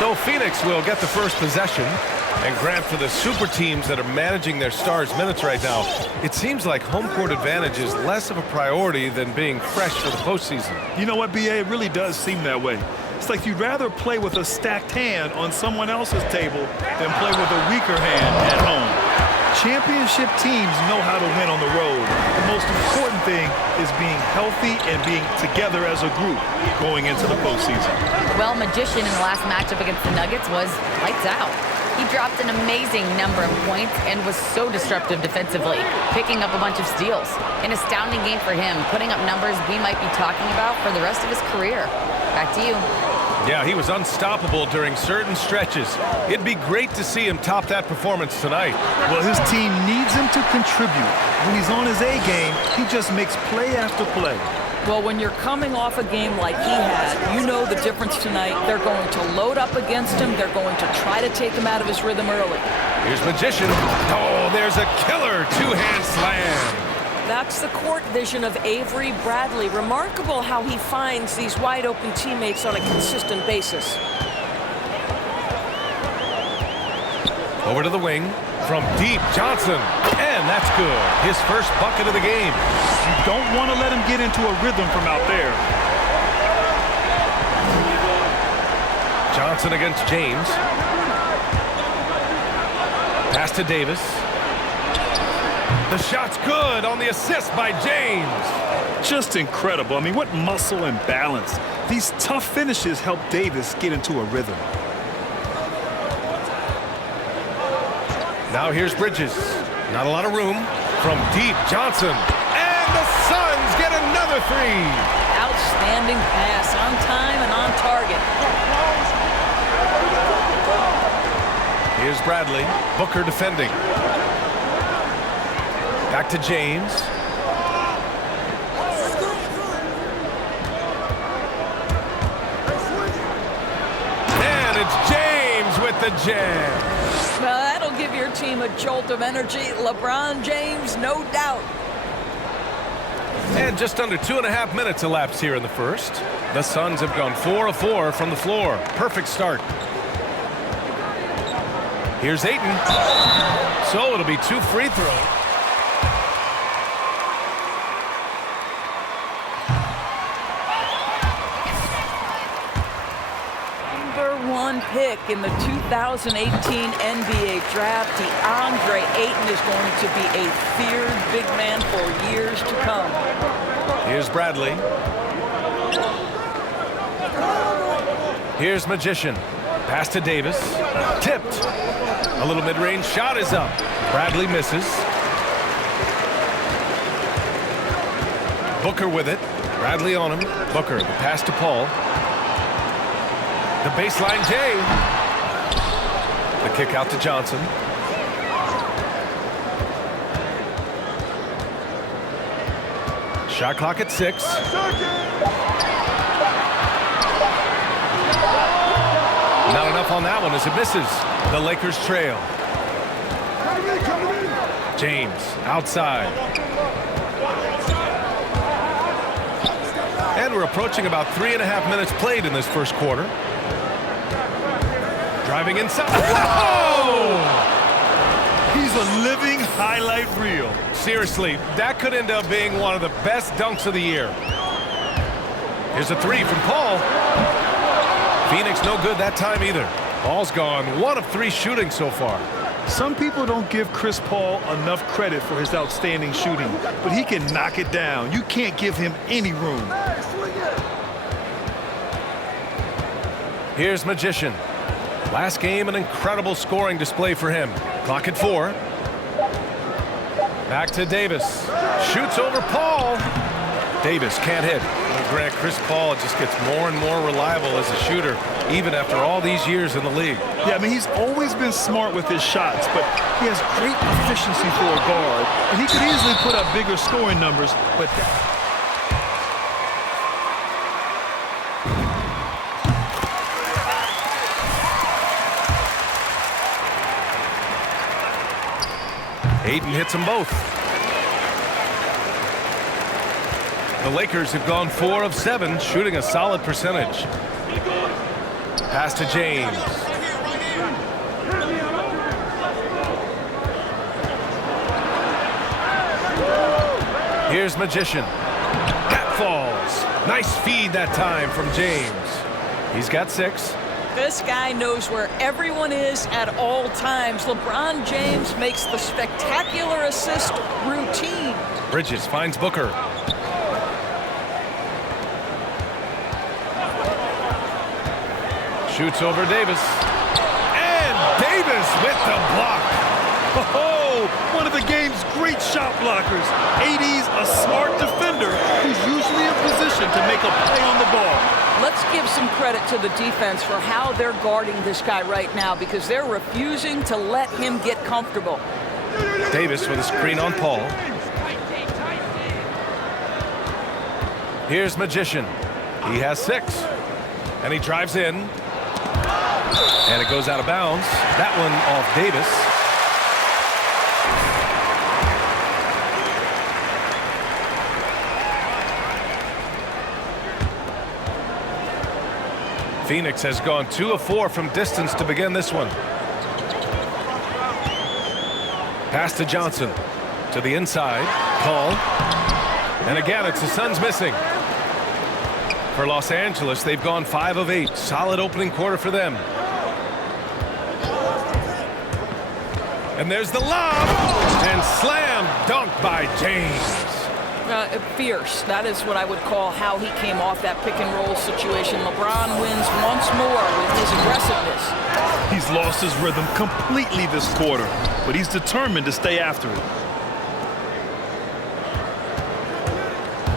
So Phoenix will get the first possession. And Grant, for the super teams that are managing their stars' minutes right now, it seems like home court advantage is less of a priority than being fresh for the postseason. You know what, B.A.? It really does seem that way. It's like you'd rather play with a stacked hand on someone else's table than play with a weaker hand at home. Championship teams know how to win on the road. The most important thing is being healthy and being together as a group going into the postseason. Well, Magician in the last matchup against the Nuggets was lights out. He dropped an amazing number of points and was so disruptive defensively, picking up a bunch of steals. An astounding game for him, putting up numbers we might be talking about for the rest of his career. Back to you. Yeah, he was unstoppable during certain stretches. It'd be great to see him top that performance tonight. Well, his team needs him to contribute. When he's on his A game, he just makes play after play. Well, when you're coming off a game like he had, you know the difference tonight. They're going to load up against him. They're going to try to take him out of his rhythm early. Here's Magician. Oh, there's a killer two-hand slam. That's the court vision of Avery Bradley. Remarkable how he finds these wide-open teammates on a consistent basis. Over to the wing from deep, Johnson. And that's good. His first bucket of the game. You don't want to let him get into a rhythm from out there. Johnson against James. Pass to Davis. The shot's good on the assist by James. Just incredible. I mean, what muscle and balance. These tough finishes help Davis get into a rhythm. Now here's Bridges. Not a lot of room. From deep, Johnson. And the Suns get another three. Outstanding pass, on time and on target. Here's Bradley. Booker defending. Back to James. And it's James with the jam. Well, that'll give your team a jolt of energy. LeBron James, no doubt. And just under 2.5 minutes elapsed here in the first. The Suns have gone 4 of 4 from the floor. Perfect start. Here's Ayton. So it'll be 2 free throws. #1 pick in the 2018 NBA draft, DeAndre Ayton is going to be a feared big man for years to come. Here's Bradley. Here's Magician. Pass to Davis. Tipped. A little mid-range shot is up. Bradley misses. Booker with it. Bradley on him. Booker, the pass to Paul. The baseline J. The kick out to Johnson. Shot clock at 6. Not enough on that one as it misses. The Lakers trail. James outside. And we're approaching about 3.5 minutes played in this first quarter. Driving inside. Whoa! He's a living highlight reel. Seriously, that could end up being one of the best dunks of the year. Here's a three from Paul. Phoenix no good that time either. Paul's gone 1 of 3 shooting so far. Some people don't give Chris Paul enough credit for his outstanding shooting, but he can knock it down. You can't give him any room. Here's Magician. Last game, an incredible scoring display for him. Clock at 4. Back to Davis. Shoots over Paul. Davis can't hit. Grant, Chris Paul just gets more and more reliable as a shooter, even after all these years in the league. Yeah, I mean, he's always been smart with his shots, but he has great efficiency for a guard, and he could easily put up bigger scoring numbers, but Ayton hits them both. The Lakers have gone 4 of 7, shooting a solid percentage. Pass to James. Here's Magician. That falls. Nice feed that time from James. He's got 6. This guy knows where everyone is at all times. LeBron James makes the spectacular assist routine. Bridges finds Booker. Shoots over Davis. And Davis with the block. Oh, one of the game's great shot blockers. AD's a smart defender who's usually in position to make a play on the ball. Let's give some credit to the defense for how they're guarding this guy right now, because they're refusing to let him get comfortable. Davis with a screen on Paul. Here's Magician. He has 6. And he drives in. And it goes out of bounds. That one off Davis. Phoenix has gone 2 of 4 from distance to begin this one. Pass to Johnson. To the inside. Paul. And again, it's the Suns missing. For Los Angeles, they've gone 5 of 8. Solid opening quarter for them. And there's the lob. And slam dunk by James. Fierce. That is what I would call how he came off that pick and roll situation. LeBron wins once more with his aggressiveness. He's lost his rhythm completely this quarter, but he's determined to stay after it.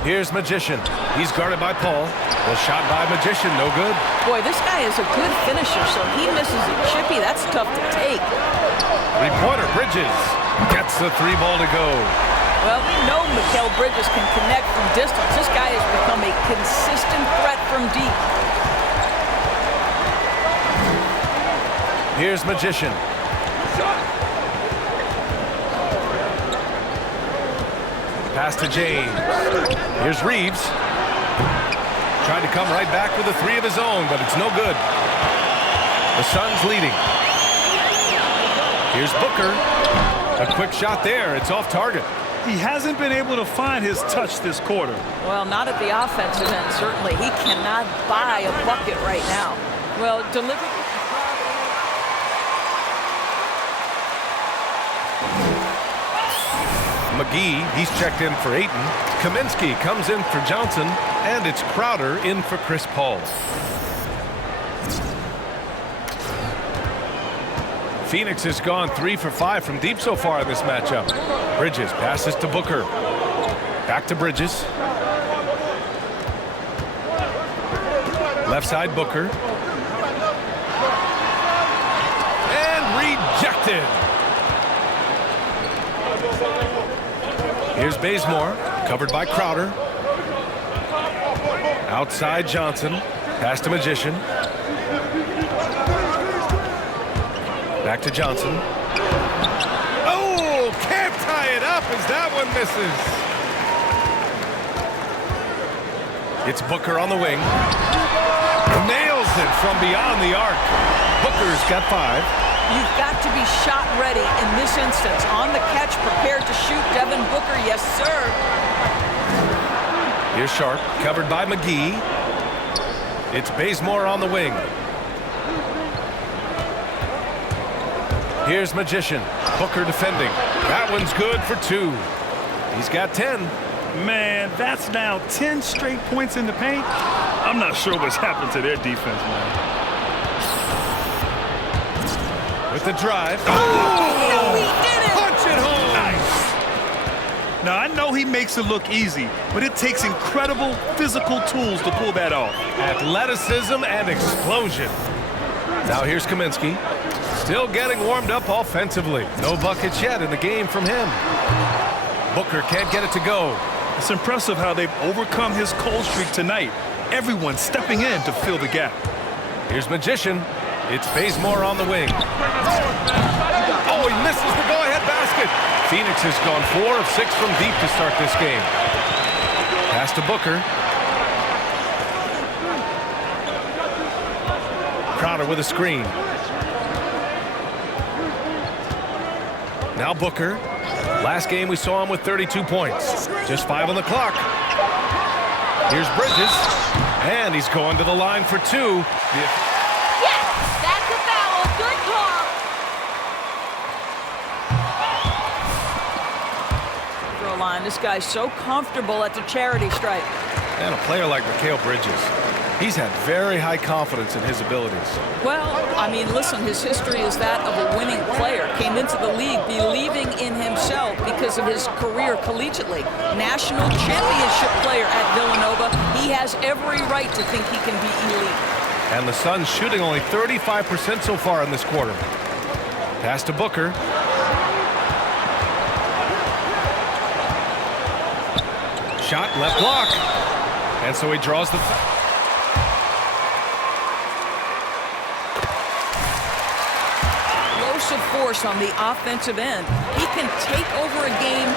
Here's Magician. He's guarded by Paul. The shot by Magician, no good. Boy, this guy is a good finisher, so he misses a chippy. That's tough to take. Three-pointer, Bridges gets the 3 ball to go. Well, we know Mikal Bridges can connect from distance. This guy has become a consistent threat from deep. Here's Magician. Pass to James. Here's Reeves. Tried to come right back with a 3 of his own, but it's no good. The Suns leading. Here's Booker. A quick shot there. It's off target. He hasn't been able to find his touch this quarter. Well, not at the offensive end, certainly. He cannot buy a bucket right now. Well, delivered. McGee, he's checked in for Ayton. Kaminsky comes in for Johnson. And it's Crowder in for Chris Paul. Phoenix has gone 3 for 5 from deep so far in this matchup. Bridges passes to Booker. Back to Bridges. Left side Booker. And rejected. Here's Bazemore, covered by Crowder. Outside Johnson. Pass to Magician. Back to Johnson. Oh, can't tie it up as that one misses. It's Booker on the wing. Nails it from beyond the arc. Booker's got 5. You've got to be shot ready in this instance. On the catch, prepared to shoot. Devin Booker, yes, sir. Here's Sharp, covered by McGee. It's Bazemore on the wing. Here's Magician. Booker defending. That one's good for 2. He's got 10. Man, that's now 10 straight points in the paint. I'm not sure what's happened to their defense, man. With the drive. Oh, no, he did it! Punch it home! Nice. Now, I know he makes it look easy, but it takes incredible physical tools to pull that off. Athleticism and explosion. Now here's Kaminsky. Still getting warmed up offensively. No buckets yet in the game from him. Booker can't get it to go. It's impressive how they've overcome his cold streak tonight. Everyone stepping in to fill the gap. Here's Magician. It's Bazemore on the wing. Oh, he misses the go-ahead basket. Phoenix has gone 4 of 6 from deep to start this game. Pass to Booker. Crowder with a screen. Now Booker. Last game we saw him with 32 points. Just 5 on the clock. Here's Bridges. And he's going to the line for 2. Yes, that's a foul. Good call. Throw line. This guy's so comfortable at the charity stripe. And a player like Mikal Bridges, he's had very high confidence in his abilities. Well, I mean, listen, his history is that of a winning player. Came into the league believing in himself because of his career collegiately. National championship player at Villanova. He has every right to think he can be elite. And the Suns shooting only 35% so far in this quarter. Pass to Booker. Shot left block. And so he draws the... Explosive force on the offensive end. He can take over a game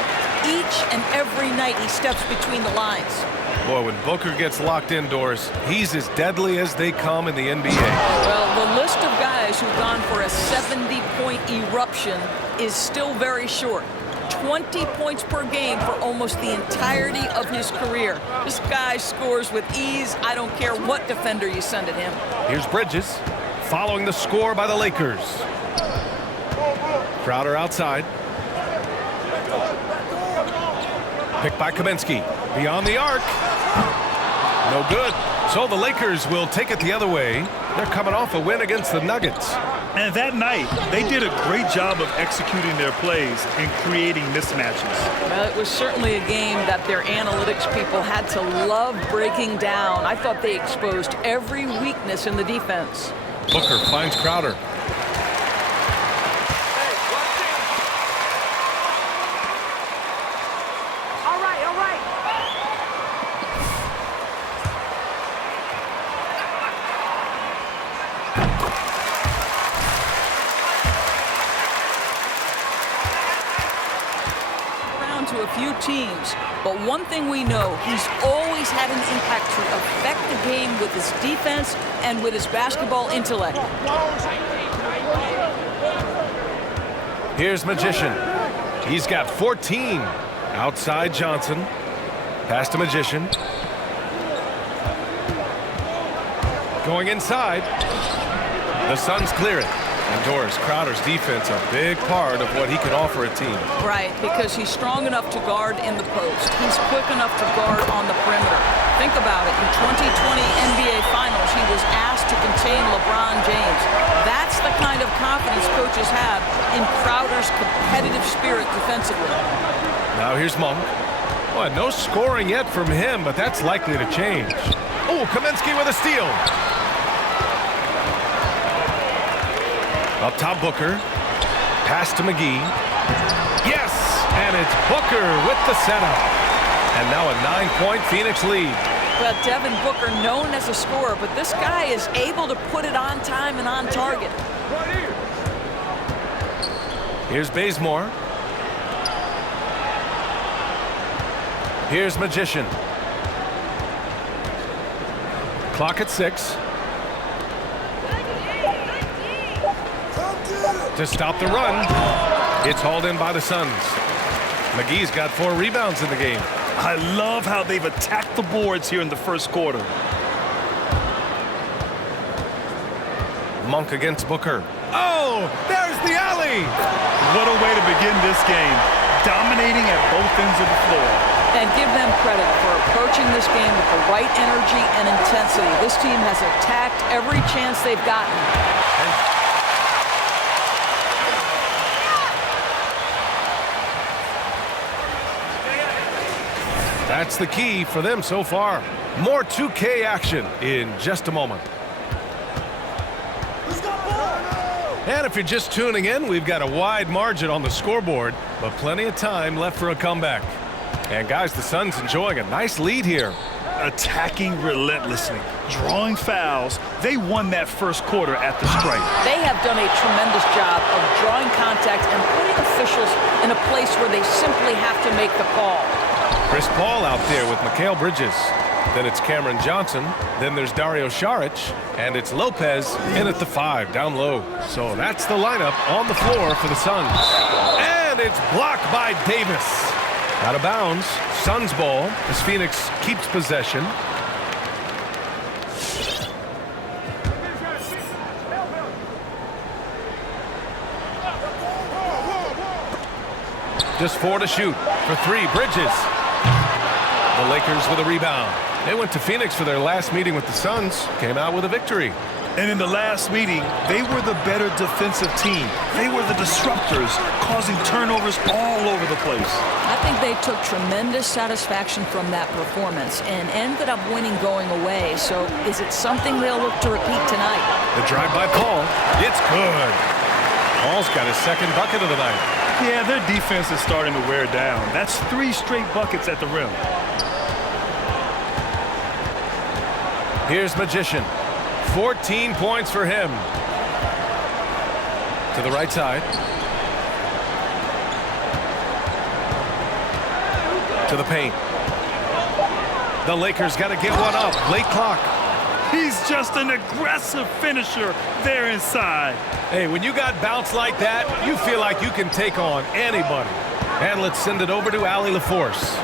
each and every night he steps between the lines. Boy, when Booker gets locked indoors, he's as deadly as they come in the NBA. Well, the list of guys who've gone for a 70-point eruption is still very short. 20 points per game for almost the entirety of his career. This guy scores with ease. I don't care what defender you send at him. Here's Bridges, following the score by the Lakers. Crowder outside. Picked by Kaminsky. Beyond the arc. No good. So the Lakers will take it the other way. They're coming off a win against the Nuggets. And that night, they did a great job of executing their plays and creating mismatches. Well, it was certainly a game that their analytics people had to love breaking down. I thought they exposed every weakness in the defense. Booker finds Crowder. To a few teams, but one thing we know, he's always had an impact to affect the game with his defense and with his basketball intellect. Here's Magician. He's got 14. Outside Johnson. Pass to Magician. Going inside. The Suns clear it. Indoors, Crowder's defense a big part of what he can offer a team. Right, because he's strong enough to guard in the post. He's quick enough to guard on the perimeter. Think about it. In 2020 NBA Finals, he was asked to contain LeBron James. That's the kind of confidence coaches have in Crowder's competitive spirit defensively. Now here's Monk. Well, no scoring yet from him, but that's likely to change. Oh, Kaminsky with a steal. Up top, Booker. Pass to McGee. Yes! And it's Booker with the setup. And now a 9-point Phoenix lead. Well, Devin Booker, known as a scorer, but this guy is able to put it on time and on target. Here's Bazemore. Here's Magician. Clock at 6. To stop the run. It's hauled in by the Suns. McGee's got 4 rebounds in the game. I love how they've attacked the boards here in the first quarter. Monk against Booker. Oh, there's the alley. What a way to begin this game. Dominating at both ends of the floor. And give them credit for approaching this game with the right energy and intensity. This team has attacked every chance they've gotten. That's the key for them so far. More 2K action in just a moment. And if you're just tuning in, we've got a wide margin on the scoreboard, but plenty of time left for a comeback. And guys, the Suns enjoying a nice lead here. Attacking relentlessly, drawing fouls. They won that first quarter at the stripe. They have done a tremendous job of drawing contact and putting officials in a place where they simply have to make the call. Chris Paul out there with Mikal Bridges. Then it's Cameron Johnson. Then there's Dario Saric. And it's Lopez in at the 5, down low. So that's the lineup on the floor for the Suns. And it's blocked by Davis. Out of bounds. Suns ball as Phoenix keeps possession. Just 4 to shoot. For 3, Bridges. The Lakers with a rebound. They went to Phoenix for their last meeting with the Suns. Came out with a victory. And in the last meeting, they were the better defensive team. They were the disruptors, causing turnovers all over the place. I think they took tremendous satisfaction from that performance and ended up winning going away. So is it something they'll look to repeat tonight? The drive by Paul. It's good. Paul's got his second bucket of the night. Yeah, their defense is starting to wear down. That's 3 straight buckets at the rim. Here's Magician. 14 points for him. To the right side. To the paint. The Lakers got to get one up. Late clock. He's just an aggressive finisher there inside. Hey, when you got bounce like that, you feel like you can take on anybody. And let's send it over to Allie LaForce.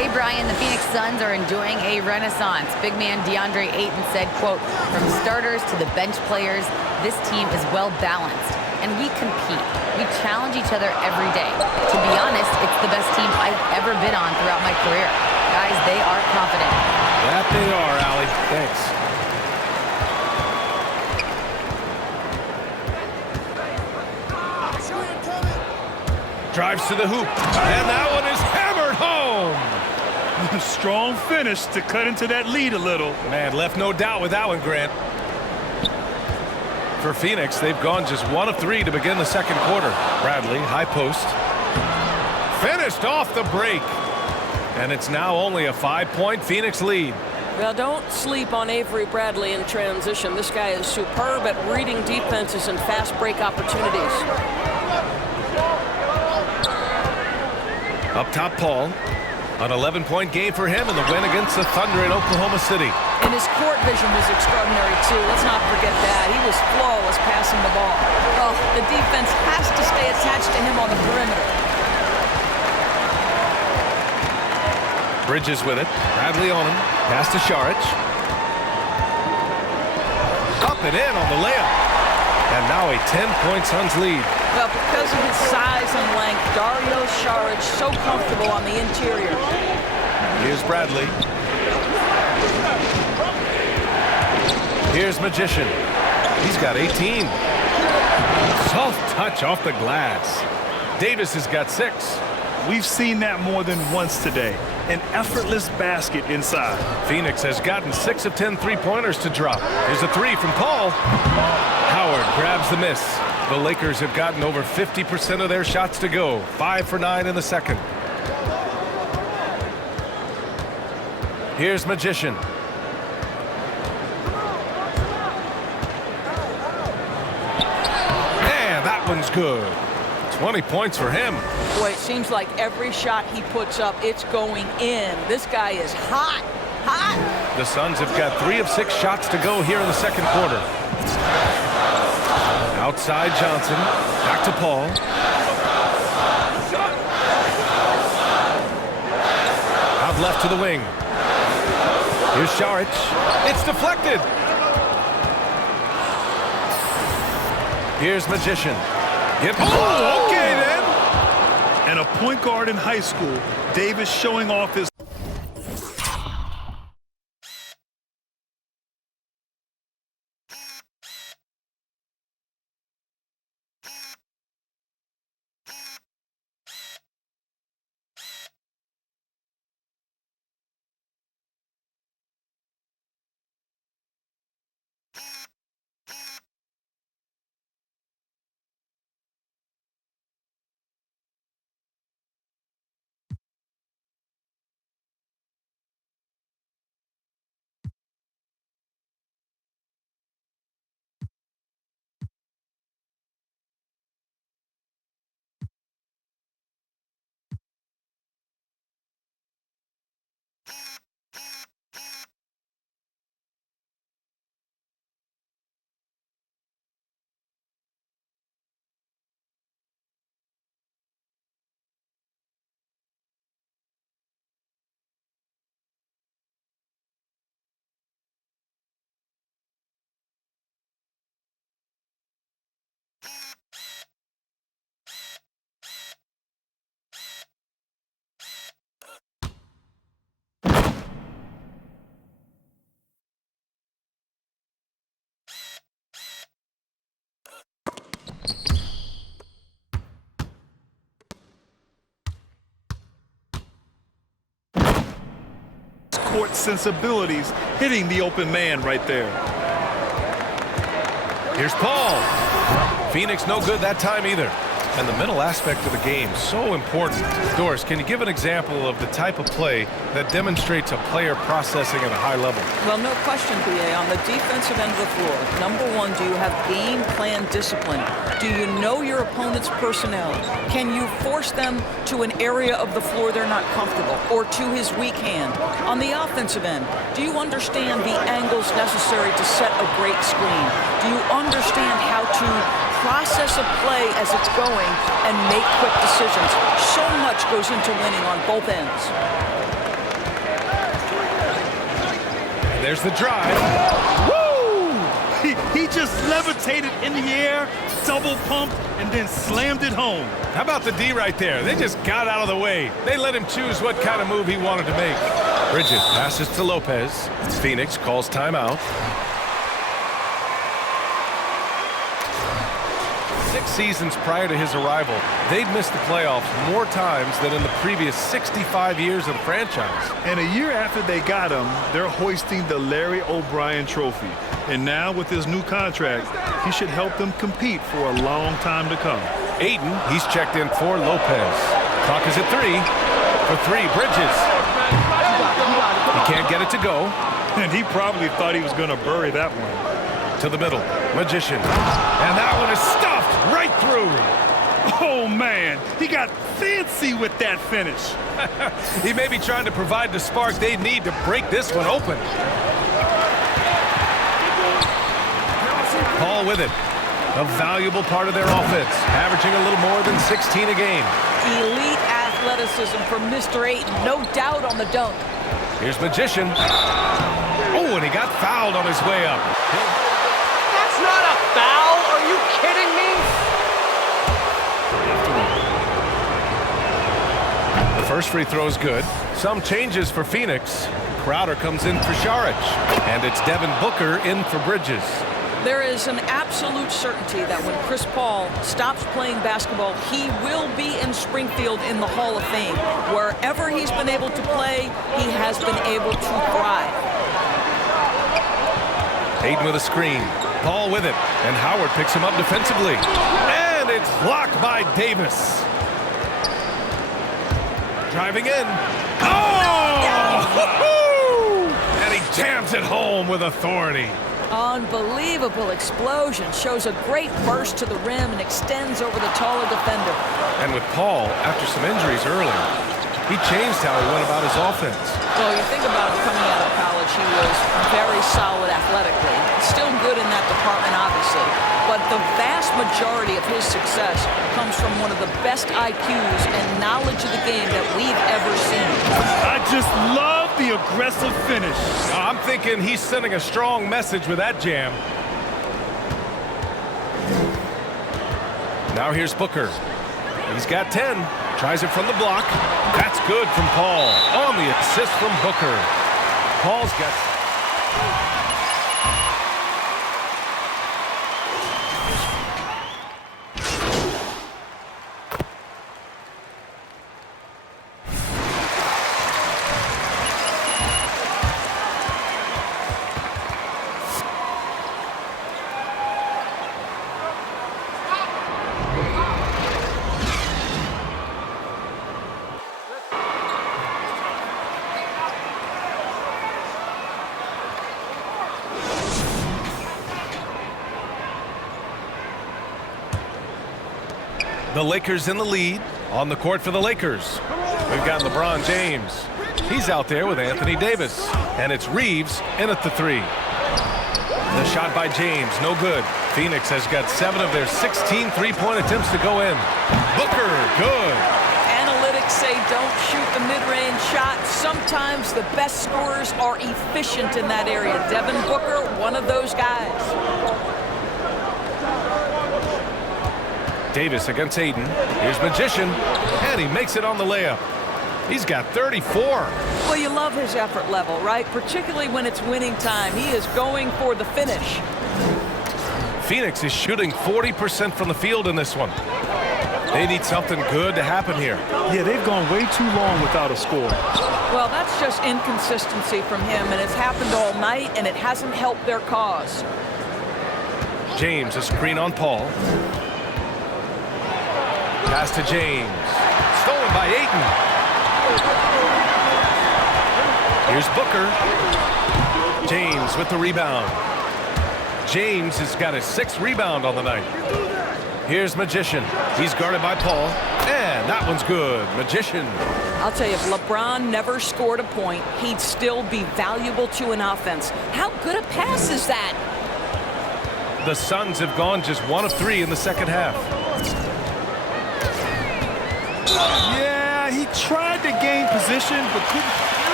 Hey, Brian, the Phoenix Suns are enjoying a renaissance. Big man DeAndre Ayton said, quote, "From starters to the bench players, this team is well balanced, and we compete. We challenge each other every day. To be honest, it's the best team I've ever been on throughout my career. Guys, they are confident." That they are, Allie. Thanks. Drives to the hoop, and that one is hammered home. Strong finish to cut into that lead a little. Man, left no doubt with that one, Grant. For Phoenix, they've gone just 1 of 3 to begin the second quarter. Bradley, high post. Finished off the break. And it's now only a 5-point Phoenix lead. Well, don't sleep on Avery Bradley in transition. This guy is superb at reading defenses and fast break opportunities. Up top, Paul. An 11-point game for him in the win against the Thunder in Oklahoma City. And his court vision was extraordinary, too. Let's not forget that. He was flawless passing the ball. Oh, the defense has to stay attached to him on the perimeter. Bridges with it. Bradley on him. Pass to Saric. Up and in on the layup. And now a 10-point Suns lead. Well, because of his size and length, Dario Saric so comfortable on the interior. Here's Bradley. Here's Magician. He's got 18. Soft touch off the glass. Davis has got 6. We've seen that more than once today. An effortless basket inside. Phoenix has gotten 6 of 10 three-pointers to drop. Here's a 3 from Paul. Howard grabs the miss. The Lakers have gotten over 50% of their shots to go. 5 for 9 in the second. Here's Magician. Man, that one's good. 20 points for him. Boy, it seems like every shot he puts up, it's going in. This guy is hot. Hot. The Suns have got 3 of 6 shots to go here in the second quarter. Outside Johnson. Back to Paul. Out left to the wing. Here's Saric. It's deflected. Here's Magician. Oh, okay then. And a point guard in high school, Davis showing off his sports sensibilities hitting the open man right there. Here's Paul. Phoenix no good that time either. And the mental aspect of the game, so important. Doris, can you give an example of the type of play that demonstrates a player processing at a high level? Well, no question, B.A. On the defensive end of the floor, number one, do you have game plan discipline? Do you know your opponent's personnel? Can you force them to an area of the floor they're not comfortable or to his weak hand? On the offensive end, do you understand the angles necessary to set a great screen? Do you understand how to process a play as it's going and make quick decisions? So much goes into winning on both ends. And there's the drive. Woo! He just levitated in the air, double pumped, and then slammed it home. How about the D right there? They just got out of the way. They let him choose what kind of move he wanted to make. Bridges passes to Lopez. Phoenix calls timeout. 6 seasons prior to his arrival, they'd missed the playoffs more times than in the previous 65 years of the franchise. And a year after they got him, they're hoisting the Larry O'Brien Trophy. And now with his new contract, he should help them compete for a long time to come. Aiden, he's checked in for Lopez. Clock is at 3. For 3, Bridges. He can't get it to go. And he probably thought he was going to bury that one. To the middle, Magician. And that one is stuffed right through. Oh, man, he got fancy with that finish. He may be trying to provide the spark they need to break this one open. Paul with it. A valuable part of their offense, averaging a little more than 16 a game. Elite athleticism from Mr. Ayton, no doubt on the dunk. Here's Magician. Oh, and he got fouled on his way up. That's not a foul. Are you kidding me? The first free throw is good. Some changes for Phoenix. Crowder comes in for Šarić. And it's Devin Booker in for Bridges. There is an absolute certainty that when Chris Paul stops playing basketball, he will be in Springfield in the Hall of Fame. Wherever he's been able to play, he has been able to thrive. Aiden with a screen. Paul with it. And Howard picks him up defensively. And it's blocked by Davis. Driving in. Oh! And he jams it home with authority. Unbelievable explosion. Shows a great burst to the rim and extends over the taller defender. And with Paul, after some injuries early, he changed how he went about his offense. Well, you think about him coming out of college, he was very solid athletically. Still good in that department, obviously. But the vast majority of his success comes from one of the best IQs and knowledge of the game that we've ever seen. I just love the aggressive finish. I'm thinking he's sending a strong message with that jam. Now here's Booker. He's got 10. Tries it from the block. That's good from Paul. On the assist from Booker. Paul's got... The Lakers in the lead. On the court for the Lakers, we've got LeBron James. He's out there with Anthony Davis. And it's Reeves in at the 3. The shot by James, no good. Phoenix has got 7 of their 16 three-point attempts to go in. Booker, good. Analytics say don't shoot the mid-range shot. Sometimes the best scorers are efficient in that area. Devin Booker, one of those guys. Davis against Aiden. Here's Magician, and he makes it on the layup. He's got 34. Well, you love his effort level, right? Particularly when it's winning time. He is going for the finish. Phoenix is shooting 40% from the field in this one. They need something good to happen here. Yeah, they've gone way too long without a score. Well, that's just inconsistency from him, and it's happened all night, and it hasn't helped their cause. James, a screen on Paul. Pass to James. Stolen by Ayton. Here's Booker. James with the rebound. James has got his 6th rebound on the night. Here's Magician. He's guarded by Paul. And that one's good. Magician. I'll tell you, if LeBron never scored a point, he'd still be valuable to an offense. How good a pass is that? The Suns have gone just 1 of 3 in the second half. Yeah, he tried to gain position, but couldn't.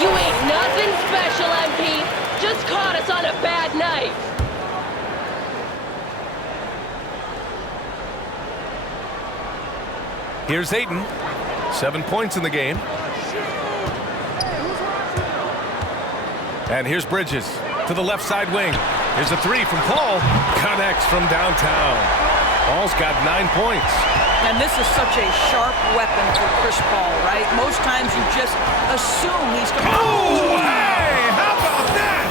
You ain't nothing special, MP. Just caught us on a bad night. Here's Ayton. 7 points in the game. And here's Bridges to the left side wing. Here's a 3 from Paul. Connects from downtown. Paul's got 9 points. And this is such a sharp weapon for Chris Paul, right? Most times you just assume he's going to... Oh, hey, how about that?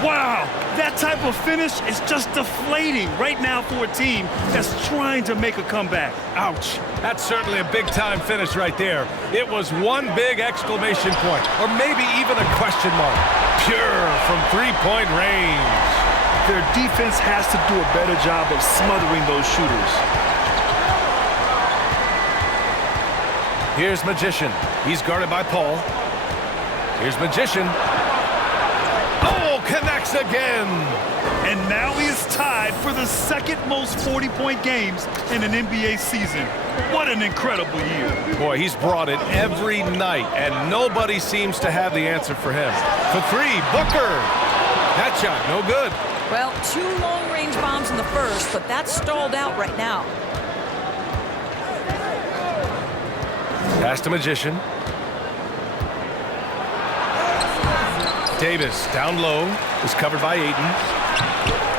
Wow, that type of finish is just deflating right now for a team that's trying to make a comeback. Ouch. That's certainly a big-time finish right there. It was one big exclamation point, or maybe even a question mark. Pure from three-point range. Their defense has to do a better job of smothering those shooters. Here's Magician. He's guarded by Paul. Here's Magician. Oh, connects again. And now he is tied for the 2nd most 40-point games in an NBA season. What an incredible year. Boy, he's brought it every night, and nobody seems to have the answer for him. For 3, Booker. That shot, no good. Well, 2 long-range bombs in the first, but that's stalled out right now. Pass to Magician. Davis down low. Is covered by Ayton.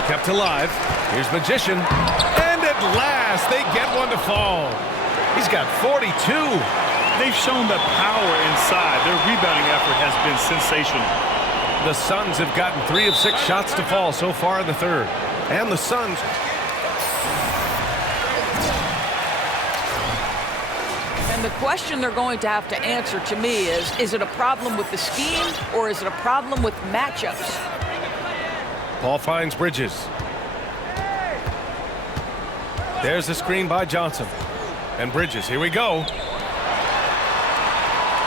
Kept alive. Here's Magician. And at last, they get one to fall. He's got 42. They've shown the power inside. Their rebounding effort has been sensational. The Suns have gotten 3 of 6 shots to fall so far in the third. And the Suns... And the question they're going to have to answer to me is it a problem with the scheme or is it a problem with matchups? Paul finds Bridges. There's a screen by Johnson. And Bridges, here we go.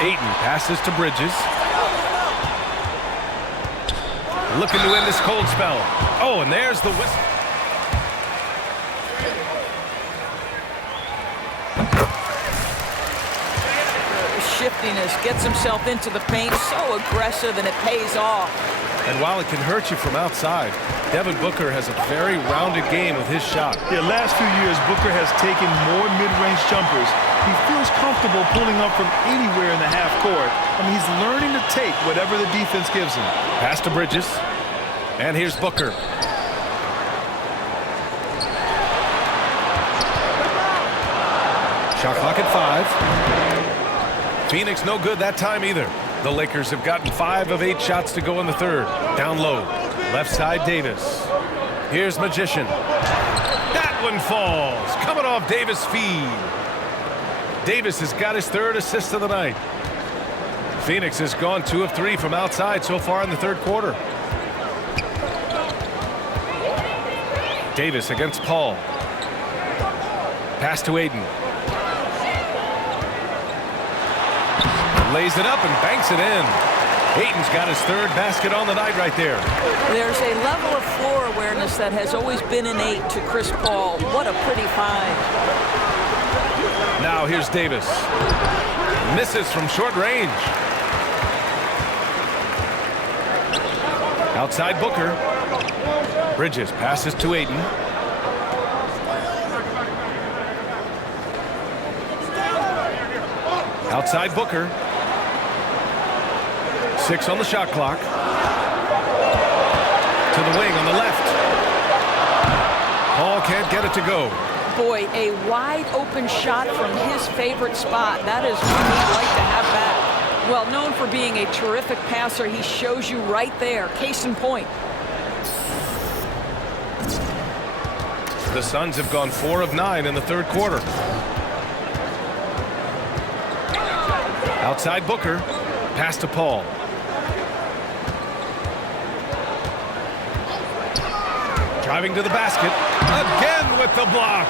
Ayton passes to Bridges. Looking to end this cold spell. Oh, and there's the whistle. Shiftiness, gets himself into the paint, so aggressive, and it pays off. And while it can hurt you from outside, Devin Booker has a very rounded game with his shot. Yeah, last few years, Booker has taken more mid-range jumpers. He feels comfortable pulling up from anywhere in the half court. I mean, he's learning to take whatever the defense gives him. Pass to Bridges. And here's Booker. Shot clock at 5. Phoenix no good that time either. The Lakers have gotten 5 of 8 shots to go in the third. Down low. Left side Davis. Here's Magician. That one falls. Coming off Davis' feed. Davis has got his 3rd assist of the night. Phoenix has gone 2 of 3 from outside so far in the third quarter. Davis against Paul. Pass to Ayton. Lays it up and banks it in. Ayton's got his 3rd basket on the night right there. There's a level of floor awareness that has always been innate to Chris Paul. What a pretty find. Now here's Davis. Misses from short range. Outside Booker. Bridges passes to Ayton. Outside Booker. 6 on the shot clock. To the wing on the left. Paul can't get it to go. Boy, a wide open shot from his favorite spot. That is what he'd like to have back. Well, known for being a terrific passer, he shows you right there. Case in point. The Suns have gone 4 of 9 in the third quarter. Outside Booker. Pass to Paul. Driving to the basket. Again with the block.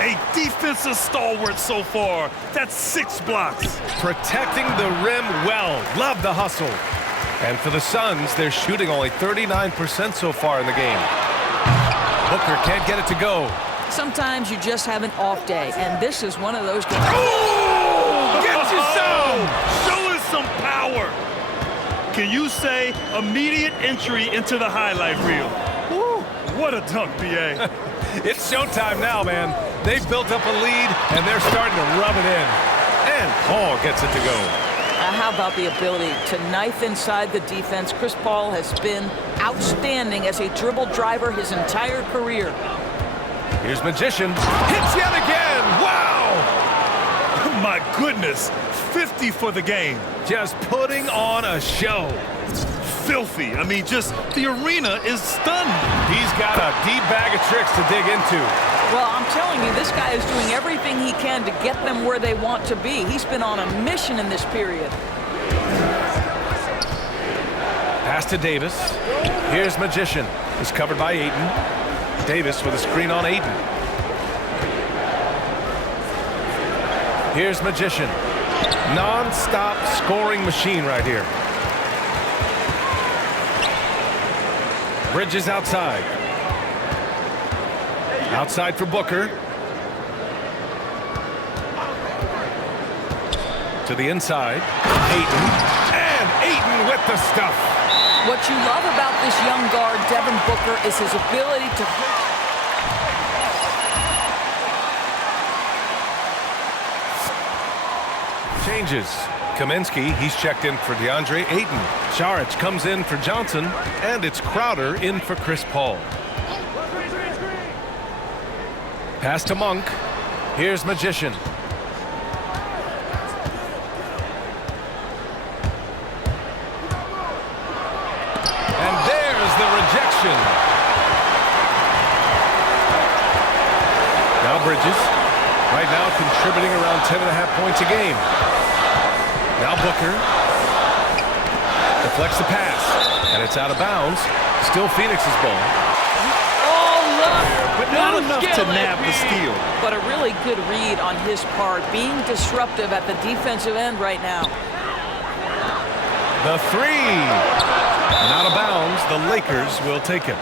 A defensive stalwart so far. That's 6 blocks. Protecting the rim well. Love the hustle. And for the Suns, they're shooting only 39% so far in the game. Booker can't get it to go. Sometimes you just have an off day, and this is one of those games. Oh! Get you some! Show us some power. Can you say immediate entry into the highlight reel? Woo, what a dunk, B.A. It's showtime now, man. They've built up a lead, and they're starting to rub it in. And Paul gets it to go. How about the ability to knife inside the defense? Chris Paul has been outstanding as a dribble driver his entire career. Here's Magician. Hits yet again. Wow! My goodness. 50 for the game. Just putting on a show. Filthy. I mean, just the arena is stunned. He's got a deep bag of tricks to dig into. Well, I'm telling you, this guy is doing everything he can to get them where they want to be. He's been on a mission in this period. Pass to Davis. Here's Magician. It's covered by Ayton. Davis with a screen on Ayton. Here's Magician. Non-stop scoring machine right here. Bridges outside. Outside for Booker. To the inside. Ayton. And Ayton with the stuff. What you love about this young guard, Devin Booker, is his ability to... Changes. Kaminsky, he's checked in for DeAndre Ayton. Saric comes in for Johnson, and it's Crowder in for Chris Paul. Pass to Monk. Here's Magician. And there's the rejection. Now Bridges. Right now contributing around 10.5 points a game. Now Booker deflects the pass, and it's out of bounds. Still Phoenix's ball. But not enough to nab the steal. But a really good read on his part, being disruptive at the defensive end right now. The three. And out of bounds, the Lakers will take it.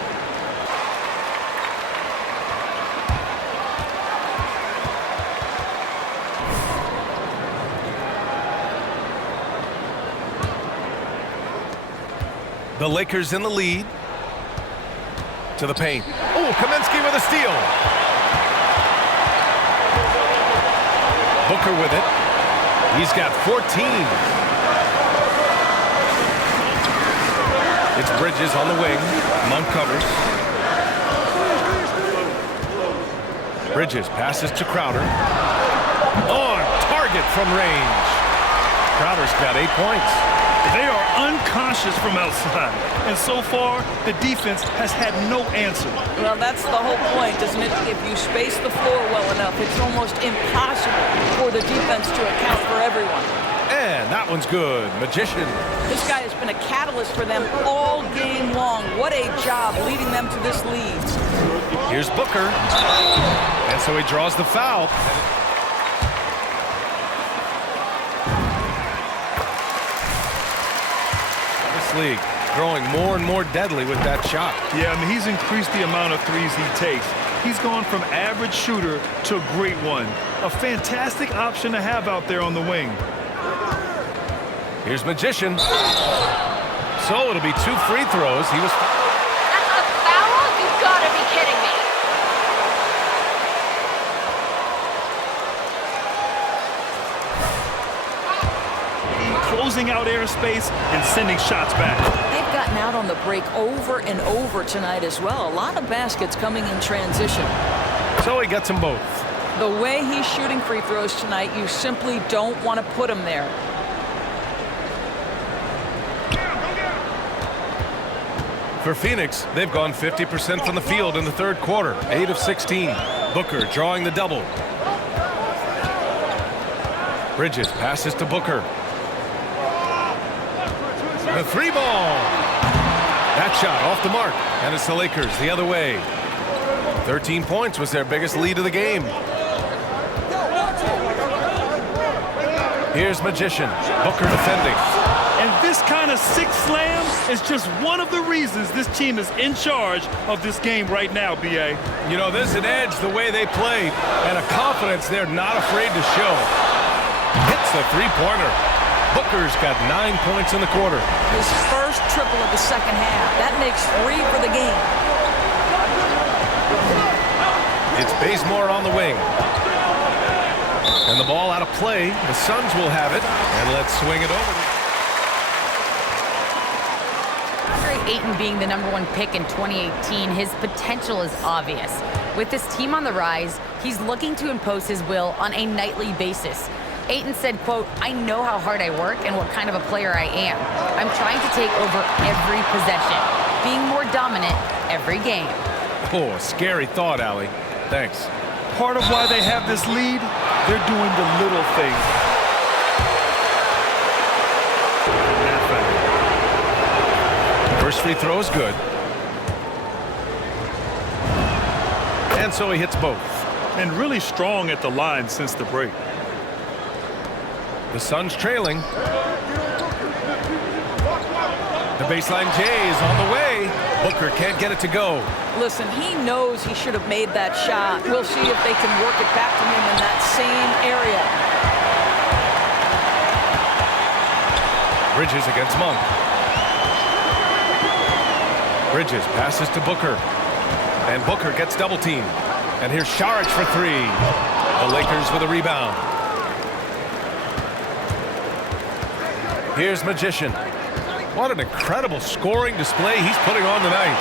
The Lakers in the lead. To the paint. Oh, Kaminsky with a steal. Booker with it. He's got 14. It's Bridges on the wing. Monk covers. Bridges passes to Crowder. On target from range. Crowder's got 8 points. They are unconscious from outside. And so far, the defense has had no answer. Well, that's the whole point, isn't it? If you space the floor well enough, it's almost impossible for the defense to account for everyone. And that one's good. Magician. This guy has been a catalyst for them all game long. What a job leading them to this lead. Here's Booker. And so he draws the foul. League growing more and more deadly with that shot. Yeah, I mean, he's increased the amount of threes he takes. He's gone from average shooter to a great one. A fantastic option to have out there on the wing. Here's Magician. So it'll be 2 free throws. He was... That's a foul? You gotta be kidding me. Closing out airspace and sending shots back. They've gotten out on the break over and over tonight as well. A lot of baskets coming in transition. So he gets them both. The way he's shooting free throws tonight, you simply don't want to put him there. For Phoenix, they've gone 50% from the field in the third quarter, 8 of 16. Booker drawing the double. Bridges passes to Booker. The three ball. That shot off the mark, and it's the Lakers the other way. 13 points was their biggest lead of the game. Here's Magician. Booker defending. And this kind of six slam is just one of the reasons this team is in charge of this game right now, B.A. You know, there's an edge the way they play and a confidence they're not afraid to show. Hits the three-pointer. Booker's got 9 points in the quarter. His first triple of the second half. That makes 3 for the game. It's Bazemore on the wing. And the ball out of play. The Suns will have it. And let's swing it over. Ayton being the #1 pick in 2018, his potential is obvious. With this team on the rise, he's looking to impose his will on a nightly basis. Ayton said, quote, "I know how hard I work and what kind of a player I am. I'm trying to take over every possession, being more dominant every game." Oh, scary thought, Allie. Thanks. Part of why they have this lead, they're doing the little things. First free throw is good. And so he hits both. And really strong at the line since the break. The Suns trailing. The baseline J is on the way. Booker can't get it to go. Listen, he knows he should have made that shot. We'll see if they can work it back to him in that same area. Bridges against Monk. Bridges passes to Booker. And Booker gets double teamed. And here's Saric for 3. The Lakers with a rebound. Here's Magician. What an incredible scoring display he's putting on tonight.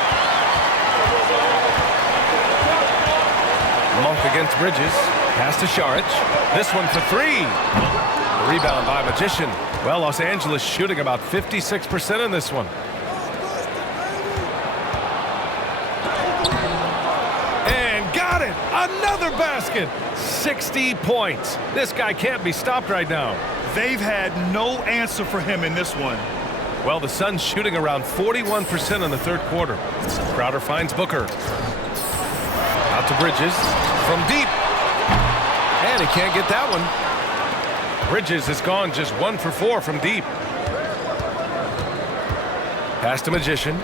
Monk against Bridges. Pass to Saric. This one for 3. The rebound by Magician. Well, Los Angeles shooting about 56% in this one. Another basket. 60 points. This guy can't be stopped right now. They've had no answer for him in this one. Well, the Suns shooting around 41% in the third quarter. Crowder finds Booker. Out to Bridges. From deep. And he can't get that one. Bridges has gone just 1 for 4 from deep. Pass to Magician.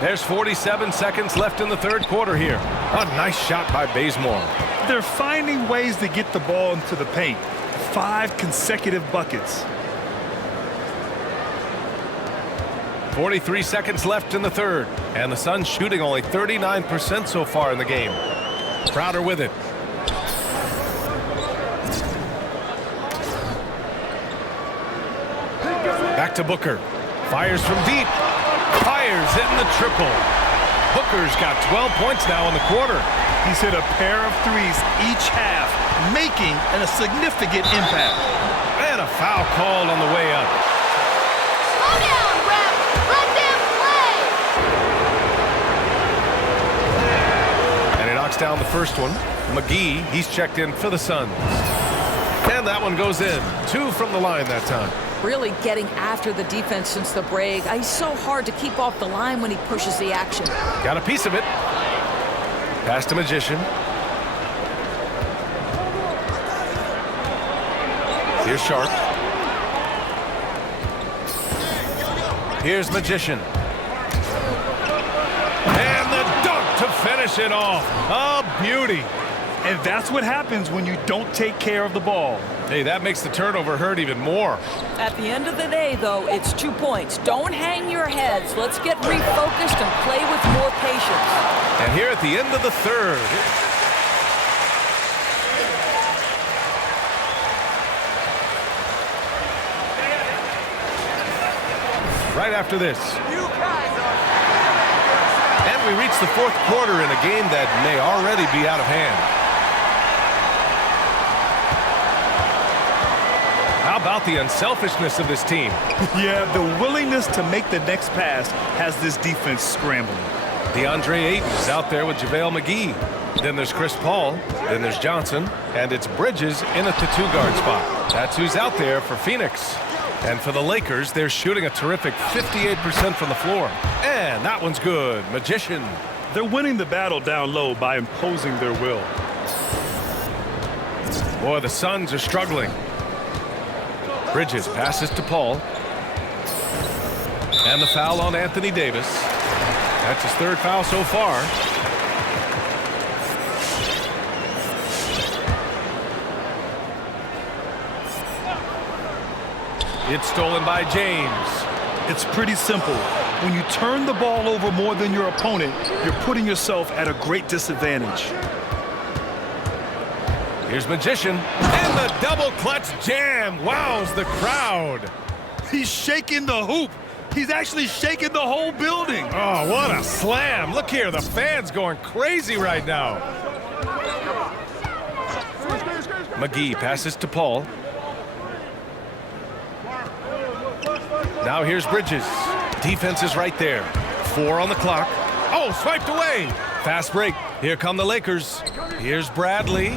There's 47 seconds left in the third quarter here. A nice shot by Bazemore. They're finding ways to get the ball into the paint. 5 consecutive buckets. 43 seconds left in the third. And the Suns shooting only 39% so far in the game. Crowder with it. Back to Booker. Fires from deep. Fires hitting the triple. Booker's got 12 points now in the quarter. He's hit a pair of threes each half, making a significant impact. And a foul called on the way up. Slow down, ref. Let them play. And he knocks down the first one. McGee, he's checked in for the Suns. And that one goes in. 2 from the line that time. Really getting after the defense since the break. He's so hard to keep off the line when he pushes the action. Got a piece of it. Pass to Magician. Here's Sharp. Here's Magician. And the dunk to finish it off. A beauty. And that's what happens when you don't take care of the ball. Hey, that makes the turnover hurt even more. At the end of the day, though, it's 2 points. Don't hang your heads. Let's get refocused and play with more patience. And here at the end of the third. Right after this. And we reach the fourth quarter in a game that may already be out of hand. How about the unselfishness of this team? Yeah, the willingness to make the next pass has this defense scrambling. DeAndre Ayton is out there with JaVale McGee. Then there's Chris Paul. Then there's Johnson. And it's Bridges in at the 2-guard spot. That's who's out there for Phoenix. And for the Lakers, they're shooting a terrific 58% from the floor. And that one's good. Magician. They're winning the battle down low by imposing their will. Boy, the Suns are struggling. Bridges passes to Paul. And the foul on Anthony Davis. That's his 3rd foul so far. It's stolen by James. It's pretty simple. When you turn the ball over more than your opponent, you're putting yourself at a great disadvantage. Here's Magician. And the double clutch jam. Wows the crowd. He's shaking the hoop. He's actually shaking the whole building. Oh, what a slam. Look here, the fans going crazy right now. McGee passes to Paul. Now here's Bridges. Defense is right there. 4 on the clock. Oh, swiped away. Fast break. Here come the Lakers. Here's Bradley.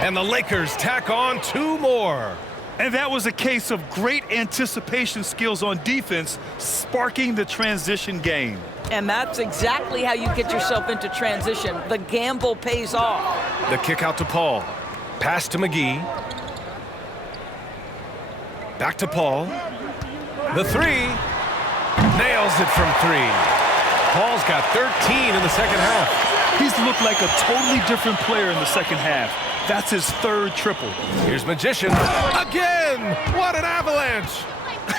And the Lakers tack on 2 more. And that was a case of great anticipation skills on defense, sparking the transition game. And that's exactly how you get yourself into transition. The gamble pays off. The kick out to Paul. Pass to McGee. Back to Paul. The 3. Nails it from 3. Paul's got 13 in the second half. He's looked like a totally different player in the second half. That's his 3rd triple. Here's Magician. Again! What an avalanche!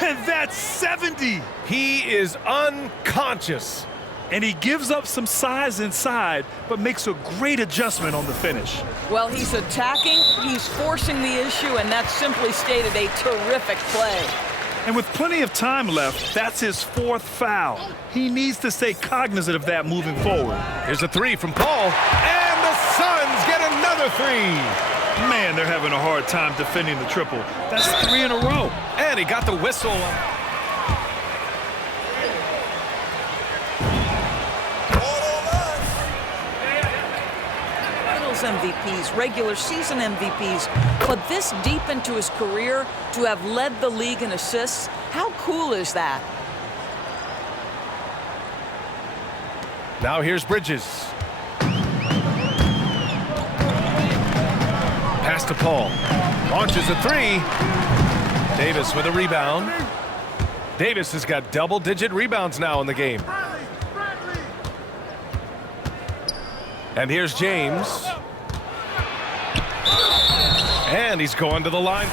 And that's 70. He is unconscious. And he gives up some size inside, but makes a great adjustment on the finish. Well, he's attacking, he's forcing the issue, and that's simply stated a terrific play. And with plenty of time left, that's his 4th foul. He needs to stay cognizant of that moving forward. Here's a 3 from Paul. And the Suns get another 3. Man, they're having a hard time defending the triple. That's 3 in a row. And he got the whistle. MVPs, regular season MVPs, but this deep into his career to have led the league in assists, how cool is that? Now here's Bridges. Pass to Paul. Launches a 3. Davis with a rebound. Davis has got double-digit rebounds now in the game. And here's James. And he's going to the line.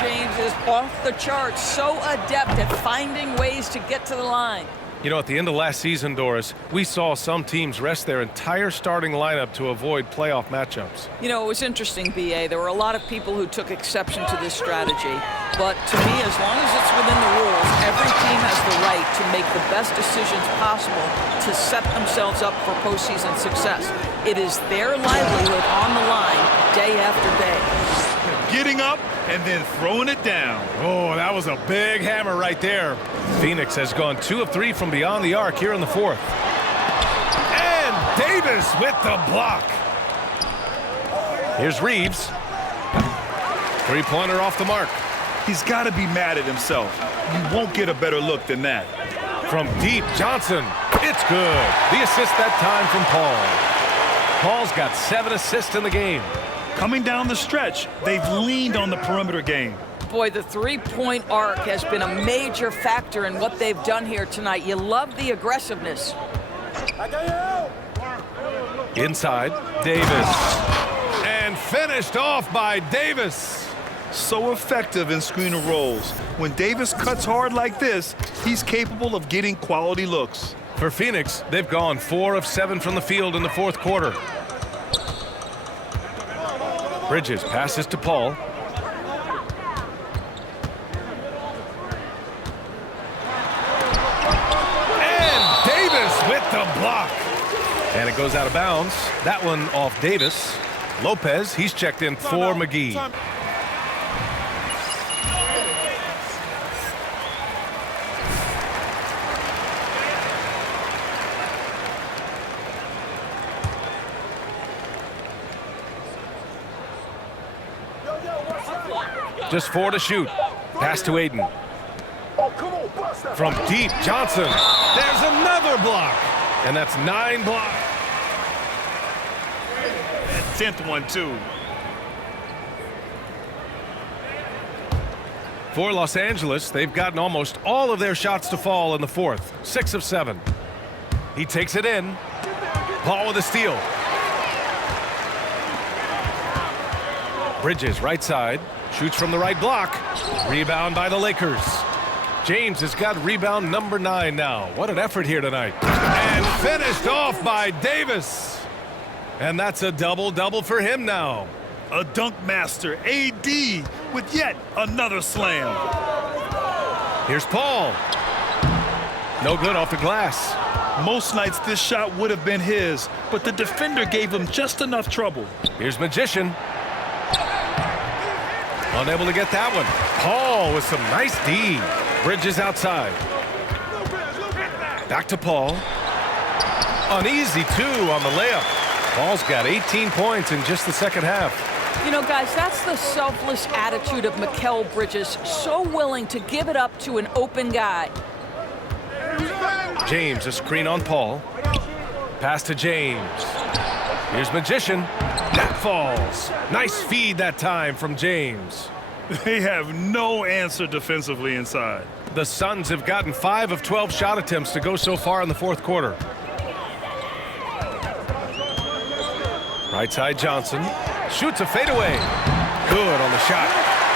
James is off the charts, so adept at finding ways to get to the line. You know, at the end of last season, Doris, we saw some teams rest their entire starting lineup to avoid playoff matchups. You know, it was interesting, B.A. There were a lot of people who took exception to this strategy. But to me, as long as it's within the rules, every team has the right to make the best decisions possible to set themselves up for postseason success. It is their livelihood on the line day after day. Getting up and then throwing it down. Oh, that was a big hammer right there. Phoenix has gone 2 of 3 from beyond the arc here in the 4th. And Davis with the block. Here's Reeves. 3-pointer off the mark. He's got to be mad at himself. You won't get a better look than that. From deep, Johnson. It's good. The assist that time from Paul. Paul's got 7 assists in the game. Coming down the stretch, they've leaned on the perimeter game. Boy, the three-point arc has been a major factor in what they've done here tonight. You love the aggressiveness. Inside, Davis. And finished off by Davis. So effective in screen and rolls. When Davis cuts hard like this, he's capable of getting quality looks. For Phoenix, they've gone 4 of 7 from the field in the 4th quarter. Bridges passes to Paul. And Davis with the block. And it goes out of bounds. That one off Davis. Lopez, he's checked in for McGee. Just 4 to shoot. Pass to Aiden. From deep, Johnson. There's another block. And that's 9 blocks. 10th one, too. For Los Angeles, they've gotten almost all of their shots to fall in the fourth. 6 of 7. He takes it in. Paul with a steal. Bridges, right side. Shoots from the right block. Rebound by the Lakers. James has got rebound number 9 now. What an effort here tonight. And finished off by Davis. And that's a double-double for him now. A dunk master, AD, with yet another slam. Here's Paul. No good off the glass. Most nights this shot would have been his, but the defender gave him just enough trouble. Here's Magician. Unable to get that one. Paul with some nice D. Bridges outside. Back to Paul. Uneasy, 2 on the layup. Paul's got 18 points in just the second half. You know, guys, that's the selfless attitude of Mikal Bridges. So willing to give it up to an open guy. James, a screen on Paul. Pass to James. Here's Magician. That falls. Nice feed that time from James. They have no answer defensively inside. The Suns have gotten 5 of 12 shot attempts to go so far in the fourth quarter. Right side Johnson. Shoots a fadeaway. Good on the shot.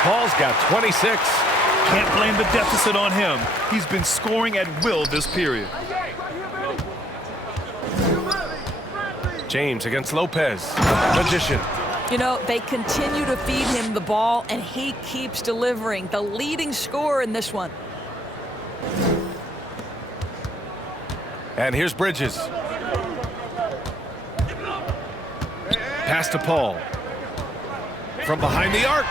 Paul's got 26. Can't blame the deficit on him. He's been scoring at will this period. James against Lopez. Magician. You know, they continue to feed him the ball, and he keeps delivering. The leading scorer in this one. And here's Bridges. Pass to Paul. From behind the arc.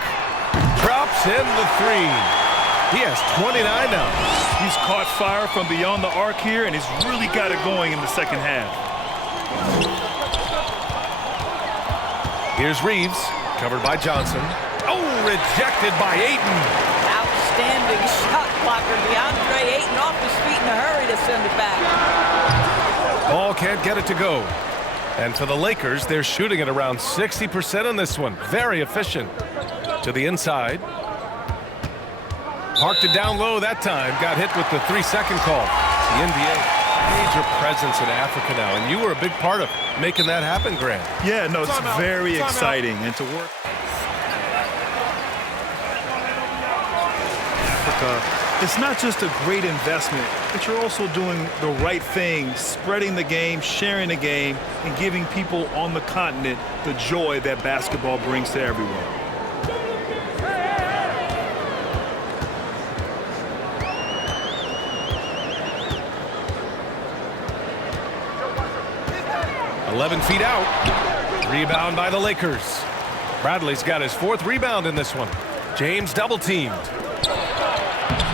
Drops in the 3. He has 29 now. He's caught fire from beyond the arc here, and he's really got it going in the second half. Here's Reeves, covered by Johnson. Oh, rejected by Ayton. Outstanding shot blocker. DeAndre Ayton off his feet in a hurry to send it back. Paul can't get it to go. And for the Lakers, they're shooting at around 60% on this one. Very efficient. To the inside. Parked it down low that time. Got hit with the 3-second call. The NBA, major presence in Africa now. And you were a big part of making that happen, Grant. Yeah, no, it's very exciting. And to work Africa, it's not just a great investment, but you're also doing the right thing, spreading the game, sharing the game, and giving people on the continent the joy that basketball brings to everyone. .11 feet out. Rebound by the Lakers. Bradley's got his 4th rebound in this one. James double-teamed.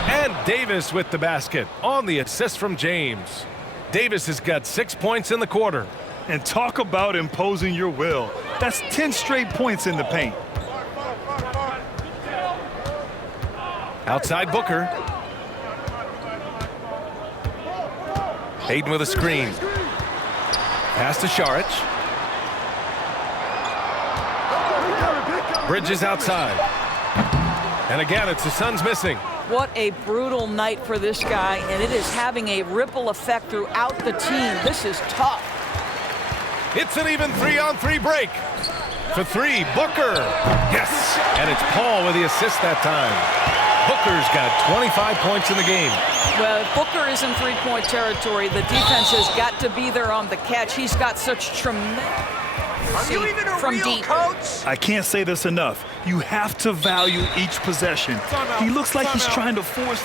And Davis with the basket on the assist from James. Davis has got 6 points in the quarter. And talk about imposing your will. That's 10 straight points in the paint. Outside Booker. Hayden with a screen. Pass to Šarić. Bridges outside. And again, it's the Suns missing. What a brutal night for this guy, and it is having a ripple effect throughout the team. This is tough. It's an even 3-on-3 break. For 3, Booker. Yes, and it's Paul with the assist that time. Booker's got 25 points in the game. Well, if Booker is in three-point territory, the defense has got to be there on the catch. He's got such tremendous... Are you even a from real deep. coach? I can't say this enough. You have to value each possession. He looks like he's trying to force...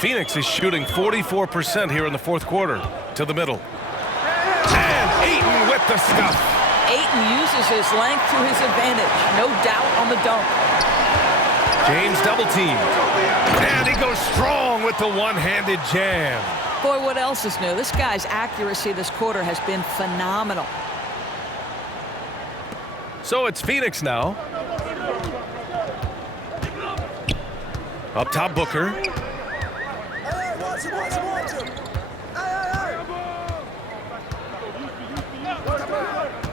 Phoenix is shooting 44% here in the fourth quarter. To the middle. And Ayton with the stuff. Ayton uses his length to his advantage. No doubt on the dunk. James double teamed. And he goes strong with the one-handed jam. Boy, what else is new? This guy's accuracy this quarter has been phenomenal. So it's Phoenix now. Up top, Booker.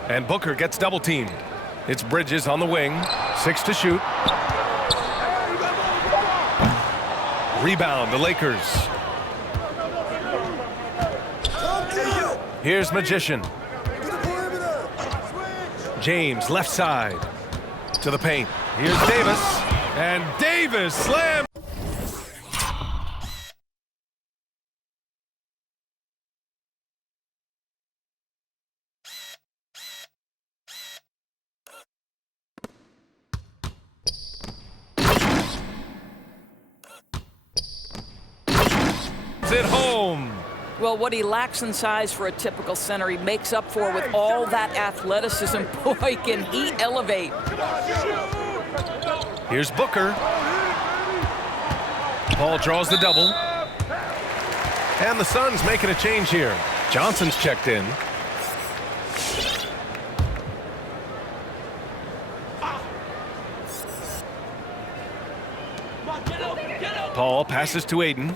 And Booker gets double teamed. It's Bridges on the wing. 6 to shoot. Rebound, the Lakers. Here's Magician. James, left side. To the paint. Here's Davis. And Davis slam. At home. Well, what he lacks in size for a typical center, he makes up for with all that athleticism. Boy, can he elevate. Here's Booker. Paul draws the double. And the Suns making a change here. Johnson's checked in. Paul passes to Ayton.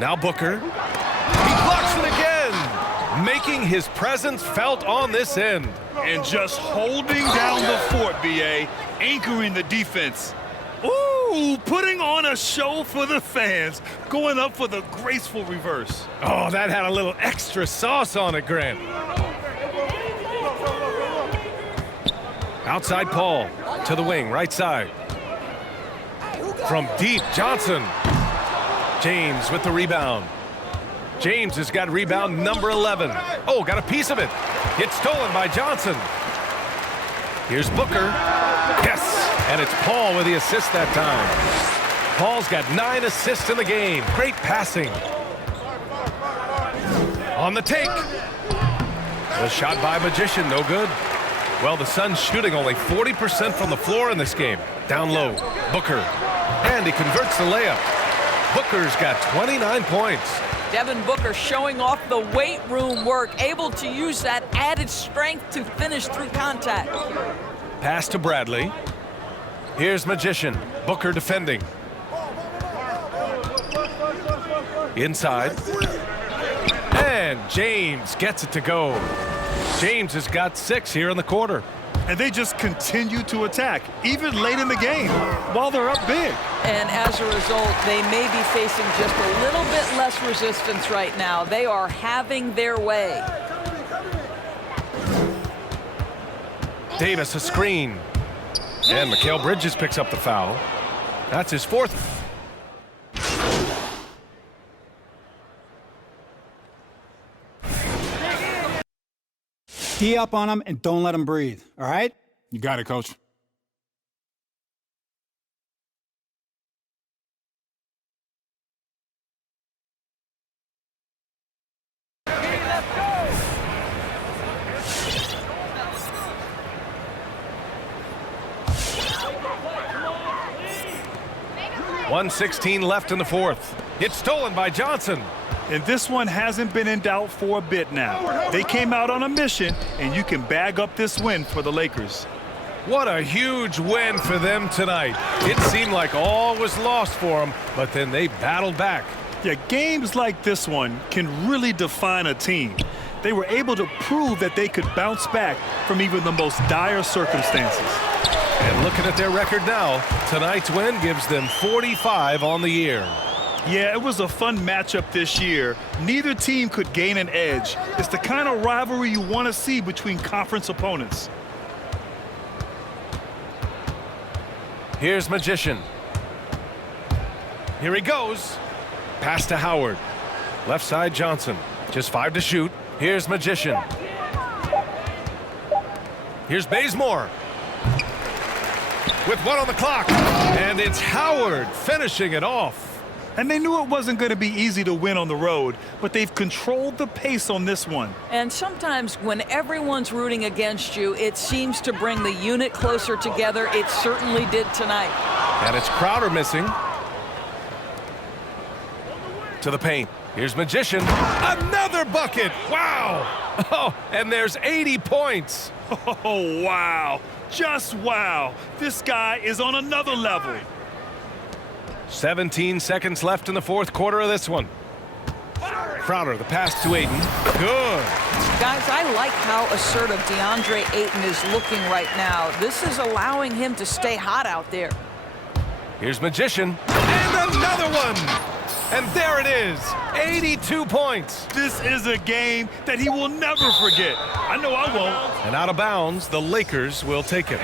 Now Booker. He blocks it again, making his presence felt on this end. And just holding down the fort, BA, anchoring the defense. Ooh, putting on a show for the fans, going up for the graceful reverse. Oh, that had a little extra sauce on it, Grant. Outside Paul, to the wing, right side. From deep, Johnson. James with the rebound. James has got rebound number 11. Oh, got a piece of it. It's stolen by Johnson. Here's Booker. Yes, and it's Paul with the assist that time. Paul's got 9 assists in the game. Great passing. On the take. The shot by Magician, no good. Well, the Suns shooting only 40% from the floor in this game. Down low, Booker. And he converts the layup. Booker's got 29 points. Devin Booker showing off the weight room work, able to use that added strength to finish through contact. Pass to Bradley. Here's Magician. Booker defending. Inside. And James gets it to go. James has got 6 here in the quarter. And they just continue to attack, even late in the game, while they're up big. And as a result, they may be facing just a little bit less resistance right now. They are having their way. Davis a screen. And Mikal Bridges picks up the foul. That's his 4th. Key up on them and don't let them breathe, all right? You got it, Coach. Let's go! 1:16 left in the 4th. It's stolen by Johnson. And this one hasn't been in doubt for a bit now. They came out on a mission, and you can bag up this win for the Lakers. What a huge win for them tonight. It seemed like all was lost for them, but then they battled back. Yeah, games like this one can really define a team. They were able to prove that they could bounce back from even the most dire circumstances. And looking at their record now, tonight's win gives them 45 on the year. Yeah, it was a fun matchup this year. Neither team could gain an edge. It's the kind of rivalry you want to see between conference opponents. Here's Magician. Here he goes. Pass to Howard. Left side Johnson. Just 5 to shoot. Here's Magician. Here's Bazemore. with 1 on the clock. And it's Howard finishing it off. And they knew it wasn't going to be easy to win on the road, but they've controlled the pace on this one. And sometimes when everyone's rooting against you, it seems to bring the unit closer together. It certainly did tonight. And it's Crowder missing. To the paint. Here's Magician. Another bucket. Wow. Oh, and there's 80 points. Oh, wow. Just wow. This guy is on another level. 17 seconds left in the fourth quarter of this one. Crowder, the pass to Ayton. Good. Guys, I like how assertive DeAndre Ayton is looking right now. This is allowing him to stay hot out there. Here's Magician. And another one. And there it is. 82 points. This is a game that he will never forget. I know I won't. And out of bounds, the Lakers will take it.